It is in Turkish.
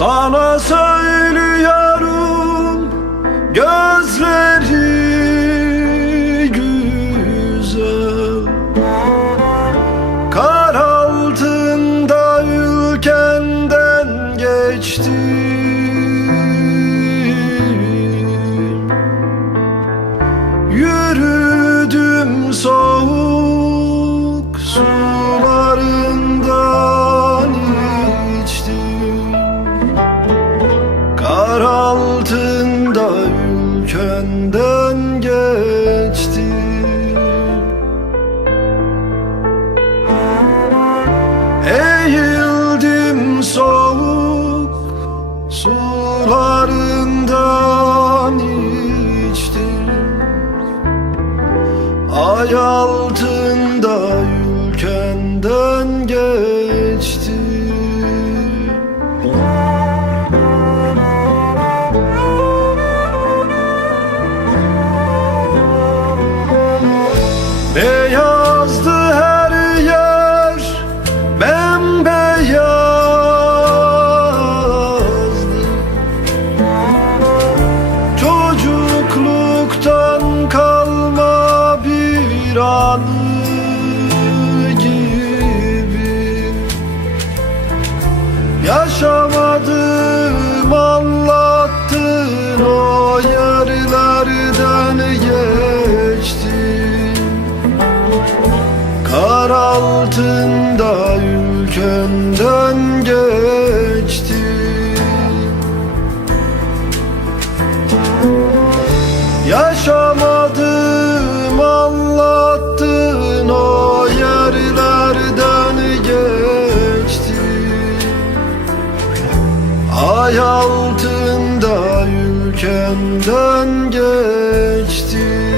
Sana söylüyorum Kar altında ülkenden geçtim Eğildim soğuk sularından içtim. Ay altında ülkenden geçtim Yaşamadım anlattın o yerlerden geçtim Ay altında ülkemden geçtim